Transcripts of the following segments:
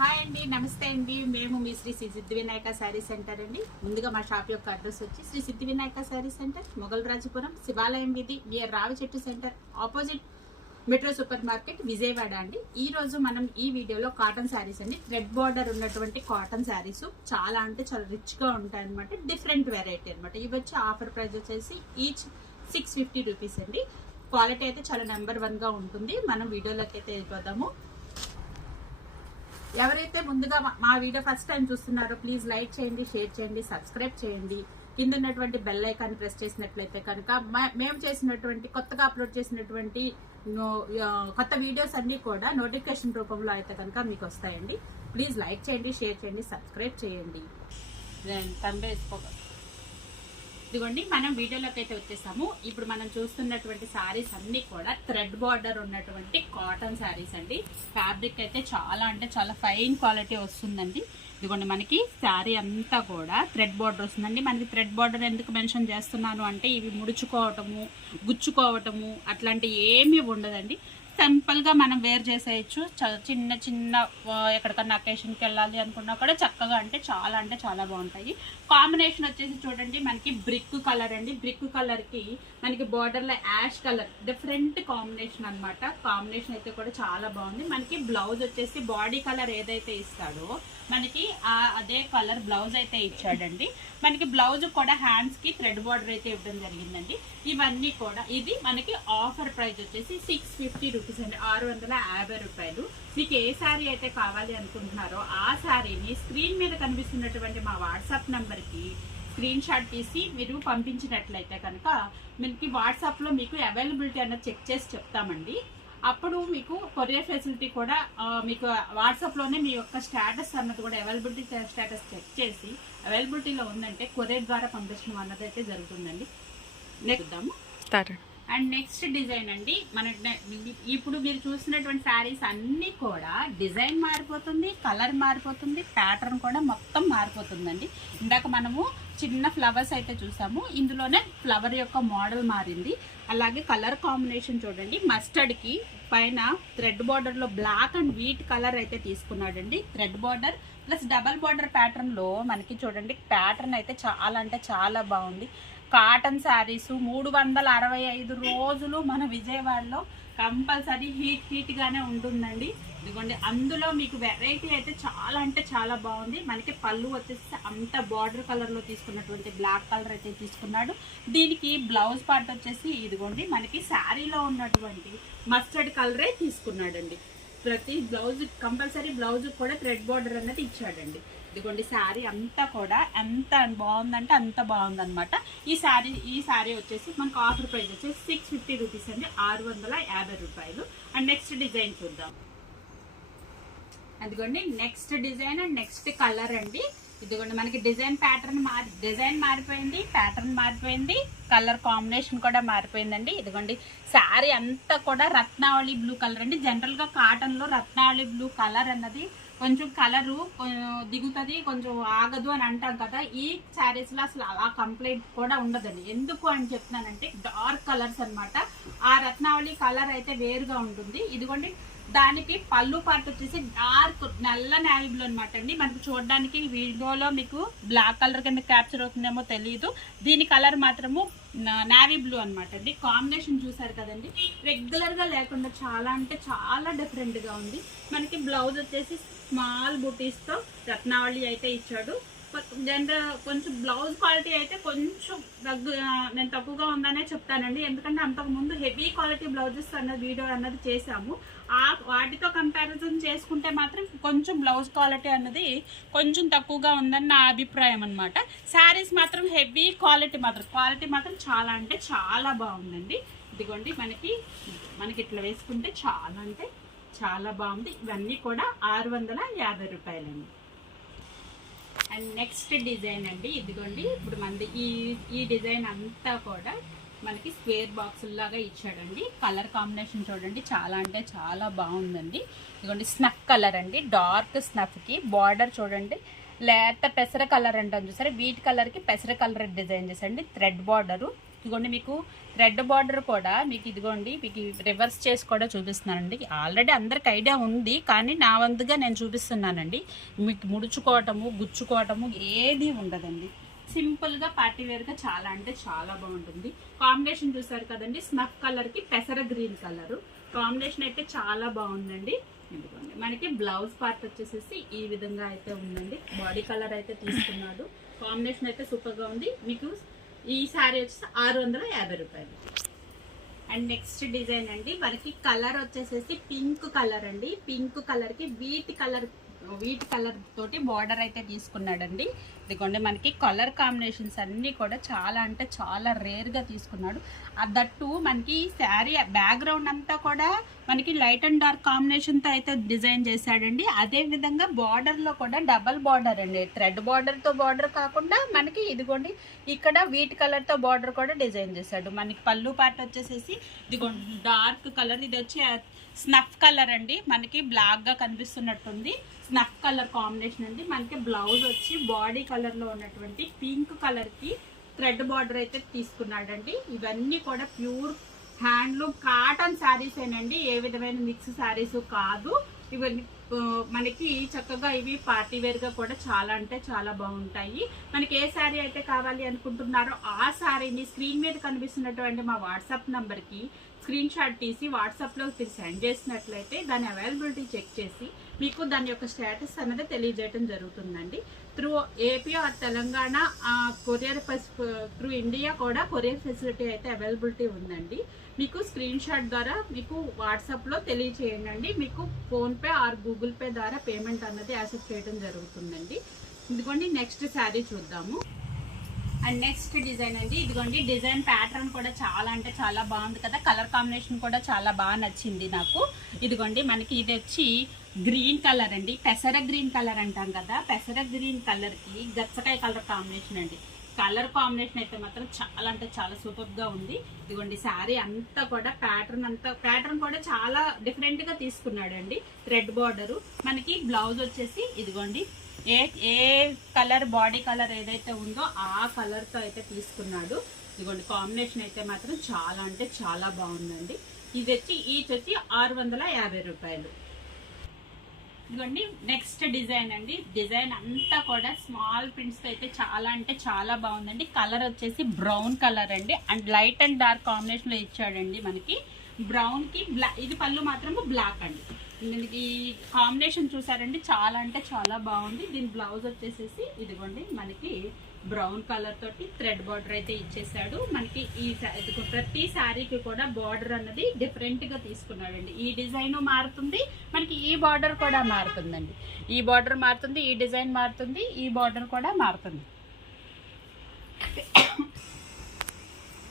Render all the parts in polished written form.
Hi అండి, నమస్తే అండి. మేము మీ శ్రీ సిద్ధి వినాయక శారీ సెంటర్ అండి. ముందుగా మా షాప్ యొక్క అడ్రస్ వచ్చి శ్రీ సిద్ధి వినాయక శారీ సెంటర్, మొగల్ రాజపురం, శివాలయం వీధి, నియర్ రావి చెట్టు centre, opposite metro super market, Vijayawada అండి. ఈ రోజు మనం ఈ వీడియోలో కాటన్ శారీస్ అండి, థ్రెడ్ బార్డర్ ఉన్నటువంటి కాటన్ శారీస్ చాలా అంటే చాలా రిచ్ గా ఉంటాయి అనమాట. డిఫరెంట్ వెరైటీ అనమాట. ఇవి వచ్చి ఆఫర్ ప్రైస్ వచ్చేసి ఈచ్ 650 రూపీస్ అండి. క్వాలిటీ అయితే చాలా నెంబర్ 1 గా ఉంటుంది. మనం వీడియోలోకి అయితే వెళ్ళిపోదాము. ఎవరైతే ముందుగా మా వీడియో ఫస్ట్ టైం చూస్తున్నారో ప్లీజ్ లైక్ చేయండి, షేర్ చేయండి, సబ్స్క్రైబ్ చేయండి. కింద ఉన్నటువంటి బెల్ ఐకాన్ ప్రెస్ చేసినట్లయితే కనుక మేము చేసినటువంటి కొత్తగా అప్లోడ్ చేసినటువంటి కొత్త వీడియోస్ అన్ని కూడా నోటిఫికేషన్ రూపంలో అయితే కనుక మీకు వస్తాయండి. ప్లీజ్ లైక్ చేయండి, షేర్ చేయండి, సబ్స్క్రైబ్ చేయండి. ఇదిగోండి, మనం వీడియోలోకి అయితే వచ్చేసాము. ఇప్పుడు మనం చూస్తున్నటువంటి శారీస్ అన్ని కూడా థ్రెడ్ బార్డర్ ఉన్నటువంటి కాటన్ శారీస్ అండి. ఫ్యాబ్రిక్ అయితే చాలా అంటే చాలా ఫైన్ క్వాలిటీ వస్తుందండి. ఇదిగోండి, మనకి శారీ అంతా కూడా థ్రెడ్ బార్డర్ వస్తుందండి. మనకి థ్రెడ్ బార్డర్ ఎందుకు మెన్షన్ చేస్తున్నాను అంటే ఇవి ముడుచుకోవటము, గుచ్చుకోవటము అట్లాంటి ఏమీ ఉండదండి. సింపుల్ గా మనం వేర్ చేసేయచ్చు. చిన్న చిన్న ఎక్కడికన్నా అకేషన్కి వెళ్ళాలి అనుకున్నా కూడా చక్కగా అంటే చాలా బాగుంటాయి. కాంబినేషన్ వచ్చేసి చూడండి, మనకి బ్రిక్ కలర్ అండి. బ్రిక్ కలర్ కి మనకి బార్డర్ లో యాష్ కలర్, డిఫరెంట్ కాంబినేషన్ అనమాట. కాంబినేషన్ అయితే కూడా చాలా బాగుంది. మనకి బ్లౌజ్ వచ్చేసి బాడీ కలర్ ఏదైతే ఇస్తాడో మనకి అదే కలర్ బ్లౌజ్ అయితే ఇచ్చాడండి. మనకి బ్లౌజ్ కూడా హ్యాండ్స్ కి థ్రెడ్ బార్డర్ అయితే ఇవ్వడం జరిగిందండి. ఇవన్నీ కూడా ఇది మనకి ఆఫర్ ప్రైస్ వచ్చేసి 650 రూపీస్ అండి, 650 రూపాయలు. మీకు ఏ శారీ అయితే కావాలి అనుకుంటున్నారో ఆ శారీని స్క్రీన్ మీద కనిపిస్తున్నటువంటి మా వాట్సాప్ నంబర్ కి స్క్రీన్ షాట్ తీసి మీరు పంపించినట్లయితే కనుక మనకి వాట్సాప్ లో మీకు అవైలబిలిటీ అన్నది చెక్ చేసి చెప్తామండి. అప్పుడు మీకు కొరియర్ ఫెసిలిటీ కూడా మీకు వాట్సాప్ లోనే మీ యొక్క స్టేటస్ అన్నది కూడా అవైలబిలిటీ స్టేటస్ చెక్ చేసి అవైలబిలిటీలో ఉందంటే కొరియర్ ద్వారా పంపించడం అన్నది అయితే జరుగుతుందండి. అండ్ నెక్స్ట్ డిజైన్ అండి, మన ఇప్పుడు మీరు చూసినటువంటి శారీస్ అన్ని కూడా డిజైన్ మారిపోతుంది, కలర్ మారిపోతుంది, ప్యాటర్న్ కూడా మొత్తం మారిపోతుందండి. ఇందాక మనము చిన్న ఫ్లవర్స్ అయితే చూసాము, ఇందులోనే ఫ్లవర్ యొక్క మోడల్ మారింది. అలాగే కలర్ కాంబినేషన్ చూడండి, మస్టర్డ్ కి పైన థ్రెడ్ బార్డర్ లో బ్లాక్ అండ్ వీట్ కలర్ అయితే తీసుకున్నాడండి. Thread border plus double border pattern లో మనకి చూడండి ప్యాటర్న్ అయితే చాలా అంటే చాలా బాగుంది. కాటన్ శారీస్ 365 రోజులు మన విజయవాడలో కంపల్సరీ హీట్ గానే ఉంటుందండి. ఇదిగోండి, అందులో మీకు వెరైటీ అయితే చాలా అంటే చాలా బాగుంది. మనకి పళ్ళు వచ్చేసి అంత బార్డర్ కలర్ లో తీసుకున్నటువంటి బ్లాక్ కలర్ అయితే తీసుకున్నాడు. దీనికి బ్లౌజ్ పార్ట్ వచ్చేసి ఇదిగోండి మనకి శారీలో ఉన్నటువంటి మస్టర్డ్ కలరే తీసుకున్నాడండి. ప్రతి బ్లౌజ్ కంపల్సరీ బ్లౌజ్ కూడా థ్రెడ్ బార్డర్ అనేది ఇచ్చాడండి. ఇదిగోండి, శారీ అంతా కూడా ఎంత బాగుందంటే అంత బాగుందనమాట. ఈ శారీ వచ్చేసి మనకు ఆఫర్ ప్రైస్ వచ్చేసి 650 రూపీస్ అండి, 650 రూపాయలు. అండ్ నెక్స్ట్ డిజైన్ చూద్దాం. అదిగోండి, next design and next colour అండి. ఇదిగోండి, మనకి డిజైన్ మారిపోయింది, ప్యాటర్న్ మారిపోయింది, కలర్ కాంబినేషన్ కూడా మారిపోయిందండి. ఇదిగోండి, శారీ అంతా కూడా రత్నావళి బ్లూ కలర్ అండి. జనరల్ గా కాటన్ లో రత్నావళి బ్లూ కలర్ అన్నది కొంచెం కలరు దిగుతుంది, కొంచెం ఆగదు అని అంటాం కదా. ఈ శారీస్ లో అసలు ఆ కంప్లైంట్ కూడా ఉండదండి. ఎందుకు అని చెప్తున్నానంటే డార్క్ కలర్స్ అనమాట. ఆ రత్నావళి కలర్ అయితే వేరుగా ఉంటుంది. ఇదిగోండి, దానికి పళ్ళు పార్ట్ వచ్చేసి డార్క్ నల్ల నేవీ బ్లూ అనమాట అండి. మనకు చూడడానికి వీడియోలో మీకు బ్లాక్ కలర్ కింద క్యాప్చర్ అవుతుందేమో తెలియదు. దీని కలర్ మాత్రము నేవీ బ్లూ అనమాట అండి. కాంబినేషన్ చూసారు కదండి, రెగ్యులర్ గా లేకుండా చాలా అంటే చాలా డిఫరెంట్ గా ఉంది. మనకి బ్లౌజ్ వచ్చేసి స్మాల్ బూటీస్ తో రత్నావళి అయితే ఇచ్చాడు. కొంచెం బ్లౌజ్ క్వాలిటీ అయితే కొంచెం నేను తక్కువగా ఉందనే చెప్తానండి. ఎందుకంటే అంతకు ముందు హెవీ క్వాలిటీ బ్లౌజెస్ అన్నది వీడియో అన్నది చేసాము. వాటితో కంపారిజన్ చేసుకుంటే మాత్రం కొంచెం బ్లౌజ్ క్వాలిటీ అన్నది కొంచెం తక్కువగా ఉందని నా అభిప్రాయం అనమాట. శారీస్ మాత్రం హెవీ క్వాలిటీ మాత్రం చాలా అంటే చాలా బాగుందండి. ఇదిగోండి, మనకి ఇట్లా వేసుకుంటే చాలా అంటే చాలా బాగుంది. ఇవన్నీ కూడా 650 రూపాయలండి. అండ్ నెక్స్ట్ డిజైన్ అండి, ఇదిగోండి, ఇప్పుడు మనది ఈ డిజైన్ అంతా కూడా మనకి స్క్వేర్ బాక్స్ లాగా ఇచ్చాడండి. కలర్ కాంబినేషన్ చూడండి చాలా అంటే చాలా బాగుందండి. ఇదిగోండి, స్నఫ్ కలర్ అండి. డార్క్ స్నఫ్ కి బార్డర్ చూడండి లేత పెసర కలర్ అంటాం చూసారా, వీట్ కలర్ కి పెసర కలర్ డిజైన్ చేసండి. థ్రెడ్ బార్డరు ఇదిగోండి మీకు రెడ్ బార్డర్ కూడా మీకు ఇదిగోండి మీకు రివర్స్ చేసి కూడా చూపిస్తున్నానండి. ఆల్రెడీ అందరికి ఐడియా ఉంది, కానీ నా వంతుగా నేను చూపిస్తున్నానండి. మీకు ముడుచుకోవటము గుచ్చుకోవటము ఏది ఉండదండి. సింపుల్గా పార్టీ వేర్గా చాలా అంటే చాలా బాగుంటుంది. కాంబినేషన్ చూసారు కదండి, స్నఫ్ కలర్కి పెసర గ్రీన్ కలరు కాంబినేషన్ అయితే చాలా బాగుందండి. ఎందుకండి మనకి బ్లౌజ్ పార్ట్ వచ్చేసేసి ఈ విధంగా అయితే ఉందండి. బాడీ కలర్ అయితే తీసుకున్నాడు. కాంబినేషన్ అయితే సూపర్గా ఉంది. మీకు ఈ శారీ వచ్చేసి 650 రూపాయలు. అండ్ నెక్స్ట్ డిజైన్ అండి, మనకి కలర్ వచ్చేసేసి పింక్ కలర్ అండి. పింక్ కలర్కి వీట్ కలర్ తోటి బార్డర్ అయితే తీసుకున్నాడండి. ఇదిగోండి మనకి కలర్ కాంబినేషన్స్ అన్నీ కూడా చాలా అంటే చాలా రేర్గా తీసుకున్నాడు. దట్టు మనకి శారీ బ్యాక్గ్రౌండ్ అంతా కూడా మనకి లైట్ అండ్ డార్క్ కాంబినేషన్తో అయితే డిజైన్ చేశాడండి. అదేవిధంగా బార్డర్లో కూడా డబల్ బార్డర్ అండి, థ్రెడ్ బార్డర్తో బార్డర్ కాకుండా మనకి ఇదిగోండి ఇక్కడ వీట్ కలర్తో బార్డర్ కూడా డిజైన్ చేశాడు. మనకి పళ్ళు పార్ట్ వచ్చేసేసి ఇదిగోండి డార్క్ కలర్, ఇది వచ్చి స్నఫ్ కలర్ అండి. మనకి బ్లాక్గా కనిపిస్తున్నట్టుంది, స్నఫ్ కలర్ కాంబినేషన్ అండి. మనకి బ్లౌజ్ వచ్చి బాడీ కలర్లో ఉన్నటువంటి పింక్ కలర్కి థ్రెడ్ బార్డర్ అయితే తీసుకున్నాడండి. ఇవన్నీ కూడా ప్యూర్ హ్యాండ్లూమ్ కాటన్ శారీస్ ఏనండి, ఏ విధమైన మిక్స్ శారీస్ కాదు. ఇవన్నీ మనకి చక్కగా ఇవి పార్టీ వేర్గా కూడా చాలా అంటే చాలా బాగుంటాయి. మనకి ఏ శారీ అయితే కావాలి అనుకుంటున్నారో ఆ శారీని స్క్రీన్ మీద కనిపిస్తున్నటువంటి మా వాట్సాప్ నంబర్కి స్క్రీన్ షాట్ తీసి వాట్సాప్లో మీరు సెండ్ చేసినట్లయితే దాని అవైలబిలిటీ చెక్ చేసి మీకు దాని యొక్క స్టేటస్ అనేది తెలియజేయడం జరుగుతుందండి. Through AP or Telangana courier through India కూడా కొరియర్ ఫెసిలిటీ అయితే అవైలబిలిటీ ఉందండి. మీకు స్క్రీన్ షాట్ ద్వారా మీకు వాట్సాప్లో తెలియచేయండి. మీకు ఫోన్పే ఆర్ గూగుల్ పే ద్వారా పేమెంట్ అన్నది యాక్సెప్ట్ చేయడం జరుగుతుందండి. ఇదిగోండి నెక్స్ట్ శారీ చూద్దాము. అండ్ నెక్స్ట్ డిజైన్ అండి, ఇదిగోండి డిజైన్ ప్యాటర్న్ కూడా చాలా అంటే చాలా బాగుంది కదా, కలర్ కాంబినేషన్ కూడా చాలా బాగా నచ్చింది నాకు. ఇదిగోండి మనకి ఇది వచ్చి గ్రీన్ కలర్ అండి, పెసర గ్రీన్ కలర్ అంటాం కదా, పెసర గ్రీన్ కలర్కి గచ్చకాయ కలర్ కాంబినేషన్ అండి. కలర్ కాంబినేషన్ అయితే మాత్రం చాలా అంటే చాలా సూపర్గా ఉంది. ఇదిగోండి శారీ అంతా కూడా ప్యాటర్న్ కూడా చాలా డిఫరెంట్గా తీసుకున్నాడండి. థ్రెడ్ బార్డరు మనకి బ్లౌజ్ వచ్చేసి ఇదిగోండి ఏ కలర్ బాడీ కలర్ ఏదైతే ఉందో ఆ కలర్తో అయితే తీసుకున్నాడు. ఇదిగోండి కాంబినేషన్ అయితే మాత్రం చాలా అంటే చాలా బాగుందండి. ఇది వచ్చి ఈచ్ వచ్చి 650 రూపాయలు. ఇదిగోండి నెక్స్ట్ డిజైన్ అండి, డిజైన్ అంతా కూడా స్మాల్ ప్రింట్స్ అయితే చాలా అంటే చాలా బాగుందండి. కలర్ వచ్చేసి బ్రౌన్ కలర్ అండి, అండ్ లైట్ అండ్ డార్క్ కాంబినేషన్లో ఇచ్చాడండి. మనకి బ్రౌన్కి ఇది పళ్ళు మాత్రము బ్లాక్ అండి. ఈ కాంబినేషన్ చూసారండి, చాలా అంటే చాలా బాగుంది. దీని బ్లౌజ్ వచ్చేసేసి ఇదిగోండి మనకి బ్రౌన్ కలర్ తోటి థ్రెడ్ బార్డర్ అయితే ఇచ్చేసాడు. మనకి ఈ ప్రతి శారీకి కూడా బార్డర్ అన్నది డిఫరెంట్ గా తీసుకున్నాడండి. ఈ డిజైన్ మారుతుంది, మనకి ఈ బార్డర్ కూడా మారుతుందండి. ఈ బార్డర్ మారుతుంది, ఈ డిజైన్ మారుతుంది, ఈ బార్డర్ కూడా మారుతుంది.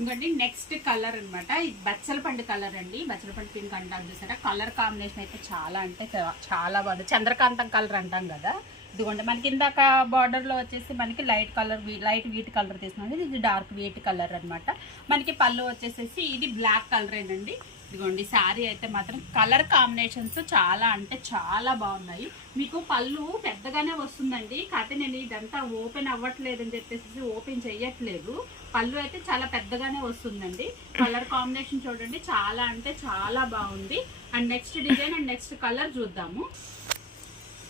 ఇంకోటి నెక్స్ట్ కలర్ అనమాట, ఇది బచ్చలపండు కలర్ అండి, బచ్చలపండు పింక్ అంటాం చూసారా. కలర్ కాంబినేషన్ అయితే చాలా అంటే చాలా బాగుంది, చంద్రకాంతం కలర్ అంటాం కదా. ఇదిగోండి మనకి ఇందాక బార్డర్లో వచ్చేసి మనకి లైట్ వీట్ కలర్ తీసుకున్నాం, ఇది డార్క్ వీట్ కలర్ అనమాట. మనకి పళ్ళు వచ్చేసేసి ఇది బ్లాక్ కలరేనండి. ఇదిగోండి శారీ అయితే మాత్రం కలర్ కాంబినేషన్స్ చాలా అంటే చాలా బాగున్నాయి. మీకు పళ్ళు పెద్దగానే వస్తుందండి, కాకపోతే నేను ఇదంతా ఓపెన్ అవ్వట్లేదని చెప్పేసి ఓపెన్ చెయ్యట్లేదు. పళ్ళు అయితే చాలా పెద్దగానే వస్తుందండి. కలర్ కాంబినేషన్ చూడండి, చాలా అంటే చాలా బాగుంది. And next design and next colour చూద్దాము.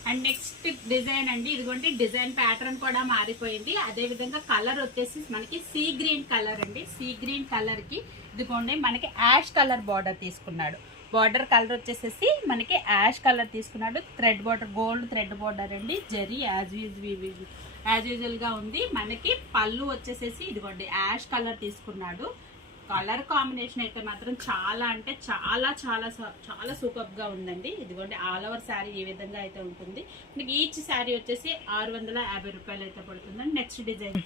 అండ్ నెక్స్ట్ డిజైన్ అండి, ఇదిగోండి డిజైన్ ప్యాటర్న్ కూడా మారిపోయింది. అదే విధంగా కలర్ వచ్చేసి మనకి సీ గ్రీన్ కలర్ అండి. సీ గ్రీన్ కలర్ కి ఇదిగోండి మనకి యాష్ కలర్ బార్డర్ తీసుకున్నాడు. బార్డర్ కలర్ వచ్చేసేసి మనకి యాష్ కలర్ తీసుకున్నాడు. Thread border, gold thread border అండి. జరీ యాజ్ యూజువల్ గా ఉంది. మనకి పళ్ళు వచ్చేసేసి ఇదిగోండి యాష్ కలర్ తీసుకున్నాడు. కలర్ కాంబినేషన్ అయితే మాత్రం చాలా అంటే చాలా చాలా చాలా సూపర్ గా ఉందండి. ఇదిగోండి ఆల్ ఓవర్ శారీ ఈ విధంగా అయితే ఉంటుంది. మీకు ఈచ్ శారీ వచ్చేసి 650 రూపాయలు అయితే పడుతుందండి. Next design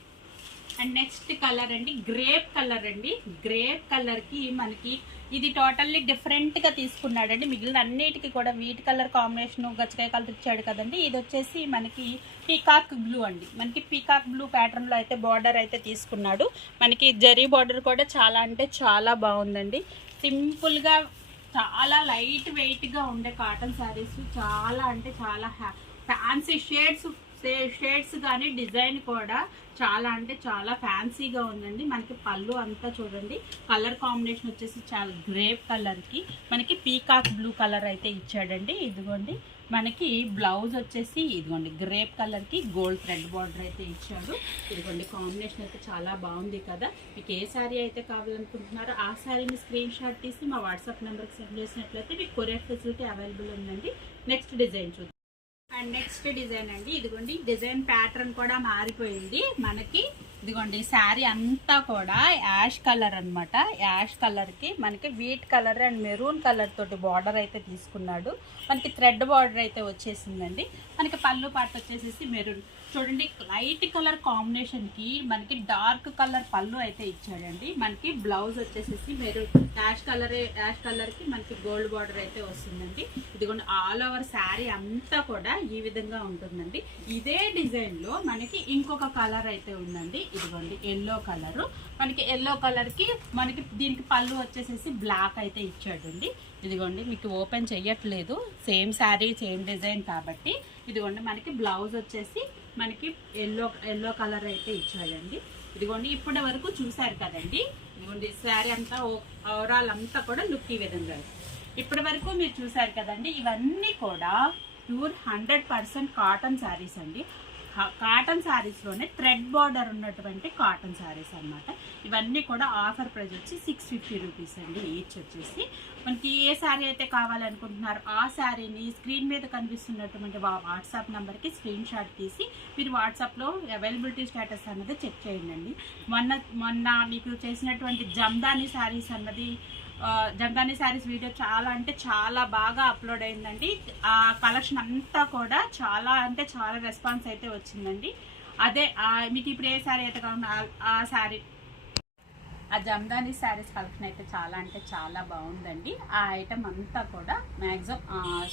and next colour అండి, గ్రేప్ కలర్ అండి. గ్రేప్ కలర్ కి మనకి ఇది టోటల్లీ డిఫరెంట్ గా తీసుకున్నాడండి. మిగిలిన అన్నిటికీ కూడా వీట్ కలర్ కాంబినేషన్ గచ్చకాయ కలర్ ఇచ్చాడు కదండి. ఇది వచ్చేసి మనకి పీకాక్ బ్లూ అండి. మనకి పీకాక్ బ్లూ ప్యాటర్న్ లో అయితే బార్డర్ అయితే తీసుకున్నాడు. మనకి జరీ బార్డర్ కూడా చాలా అంటే చాలా బాగుందండి. సింపుల్ గా చాలా లైట్ వెయిట్ గా ఉండే కాటన్ శారీస్ చాలా అంటే చాలా ఫ్యాన్సీ షేడ్స్ షేడ్స్ కానీ డిజైన్ కూడా చాలా అంటే చాలా ఫ్యాన్సీగా ఉందండి. మనకి పళ్ళు అంతా చూడండి, కలర్ కాంబినేషన్ వచ్చేసి చాలా గ్రేప్ కలర్కి మనకి పీకాక్ బ్లూ కలర్ అయితే ఇచ్చాడండి. ఇదిగోండి మనకి బ్లౌజ్ వచ్చేసి ఇదిగోండి గ్రేప్ కలర్కి గోల్డ్ థ్రెడ్ బార్డర్ అయితే ఇచ్చాడు. ఇదిగోండి కాంబినేషన్ అయితే చాలా బాగుంది కదా. మీకు ఏ శారీ అయితే కావాలనుకుంటున్నారో ఆ శారీని స్క్రీన్ షాట్ తీసి మా వాట్సాప్ నెంబర్కి సెండ్ చేసినట్లయితే మీకు కొరియర్ ఫెసిలిటీ అవైలబుల్ ఉందండి. నెక్స్ట్ డిజైన్ చూద్దాం. అండ్ నెక్స్ట్ డిజైన్ అండి, ఇదిగోండి డిజైన్ ప్యాటర్న్ కూడా మారిపోయింది మనకి. ఇదిగోండి శారీ అంతా కూడా యాష్ కలర్ అనమాట. యాష్ కలర్కి మనకి wheat colour and maroon colour తోటి బార్డర్ అయితే తీసుకున్నాడు. మనకి థ్రెడ్ బార్డర్ అయితే వచ్చేసిందండి. మనకి పళ్ళు పార్ట్ వచ్చేసేసి మెరూన్ చూడండి, లైట్ కలర్ కాంబినేషన్కి మనకి డార్క్ కలర్ పళ్ళు అయితే ఇచ్చాడండి. మనకి బ్లౌజ్ వచ్చేసేసి మెరూన్ యాష్ కలర్కి మనకి గోల్డ్ బార్డర్ అయితే వస్తుందండి. ఇదిగోండి ఆల్ ఓవర్ శారీ అంతా కూడా ఈ విధంగా ఉంటుందండి. ఇదే డిజైన్లో మనకి ఇంకొక కలర్ అయితే ఉందండి. ఇదిగోండి ఎల్లో కలరు, మనకి ఎల్లో కలర్కి మనకి దీనికి పళ్ళు వచ్చేసేసి బ్లాక్ అయితే ఇచ్చాడండి. ఇదిగోండి మీకు ఓపెన్ చెయ్యట్లేదు, సేమ్ శారీ సేమ్ డిజైన్ కాబట్టి. ఇదిగోండి మనకి బ్లౌజ్ వచ్చేసి మనకి ఎల్లో కలర్ అయితే ఇచ్చాడండి. ఇదిగోండి ఇప్పటి వరకు చూసారు కదండి. ఇదిగోండి శారీ అంతా ఓవరాల్ అంతా కూడా లుక్ ఈ విధంగా ఇప్పటి వరకు మీరు చూసారు కదండి. ఇవన్నీ కూడా ప్యూర్ 100% కాటన్ శారీస్ అండి. కాటన్ శారీస్లోనే థ్రెడ్ బార్డర్ ఉన్నటువంటి కాటన్ శారీస్ అన్నమాట. ఇవన్నీ కూడా ఆఫర్ ప్రైస్ వచ్చి 650 రూపీస్ అండి ఈచ్ వచ్చేసి. మనకి ఏ శారీ అయితే కావాలనుకుంటున్నారో ఆ శారీని స్క్రీన్ మీద కనిపిస్తున్నటువంటి వాట్సాప్ నెంబర్కి స్క్రీన్ షాట్ తీసి మీరు వాట్సాప్లో అవైలబిలిటీ స్టేటస్ అన్నది చెక్ చేయండి. మొన్న మీకు చేసినటువంటి జమ్దాని శారీస్ అన్నది జమ్దాని శారీస్ వీడియో చాలా అంటే చాలా బాగా అప్లోడ్ అయిందండి. ఆ కలెక్షన్ అంతా కూడా చాలా అంటే చాలా రెస్పాన్స్ అయితే వచ్చిందండి. అదే మీకు ఇప్పుడు ఏ శారీ అయితే కావాలన్నా ఆ శారీ ఆ జమ్దాని శారీస్ కలెక్షన్ అయితే చాలా అంటే చాలా బాగుందండి. ఆ ఐటమ్ అంతా కూడా మ్యాక్సిమం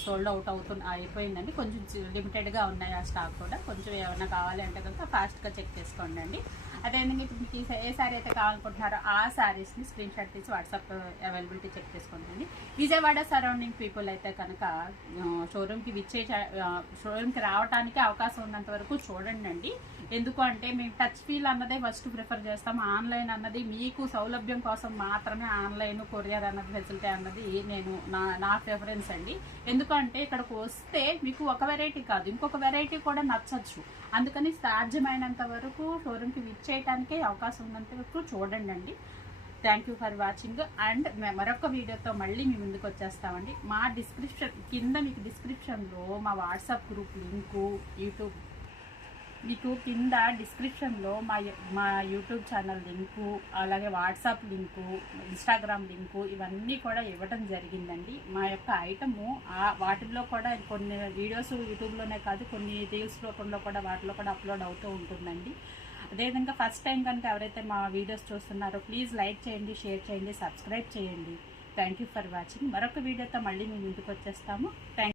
సోల్డ్ అవుట్ అయిపోయిందండి. కొంచెం లిమిటెడ్గా ఉన్నాయి ఆ స్టాక్ కూడా. కొంచెం ఏమైనా కావాలి అంటే కనుక ఫాస్ట్గా చెక్ చేసుకోండి అండి. అదేవిధంగా ఇప్పుడు మీకు ఏ శారీ అయితే కావాలనుకుంటున్నారో ఆ శారీస్ని స్క్రీన్ షాట్ తీసి వాట్సాప్ అవైలబిలిటీ చెక్ చేసుకోండి. విజయవాడ సరౌండింగ్ పీపుల్ అయితే కనుక షోరూమ్కి రావడానికి అవకాశం ఉన్నంత వరకు చూడండి అండి. ఎందుకు అంటే మేము టచ్ ఫీల్ అన్నదే ఫస్ట్ ప్రిఫర్ చేస్తాం. ఆన్లైన్ అన్నది మీకు సౌలభ్యం కోసం మాత్రమే ఆన్లైన్ కొరియర్ అన్నది ఫెసిలిటీ అన్నది నా ప్రిఫరెన్స్ అండి. ఎందుకంటే ఇక్కడికి వస్తే మీకు ఒక వెరైటీ కాదు ఇంకొక వెరైటీ కూడా నచ్చచ్చు. అందుకని సాధ్యమైనంత వరకు షోరూమ్కి విచ్ చేయడానికి అవకాశం ఉన్నంత వరకు చూడండి అండి. Thank you for watching. And మరొక వీడియోతో మళ్ళీ మీ ముందుకు వచ్చేస్తామండి. మా డిస్క్రిప్షన్ కింద మీకు డిస్క్రిప్షన్లో మా వాట్సాప్ గ్రూప్ లింకు, యూట్యూబ్ మీకు కింద డిస్క్రిప్షన్లో మా యూట్యూబ్ ఛానల్ లింకు, అలాగే వాట్సాప్ లింకు, ఇన్స్టాగ్రామ్ లింకు ఇవన్నీ కూడా ఇవ్వడం జరిగిందండి. మా యొక్క ఐటము వాటిల్లో కూడా కొన్ని వీడియోస్ యూట్యూబ్లోనే కాదు కొన్ని రీల్స్ రూపంలో కూడా వాటిలో కూడా అప్లోడ్ అవుతూ ఉంటుందండి. అదేవిధంగా ఫస్ట్ టైం కనుక ఎవరైతే మా వీడియోస్ చూస్తున్నారో ప్లీజ్ లైక్ చేయండి, షేర్ చేయండి, సబ్స్క్రైబ్ చేయండి. Thank you for watching. మరొక వీడియోతో మళ్ళీ మేము ముందుకు వచ్చేస్తాము. థ్యాంక్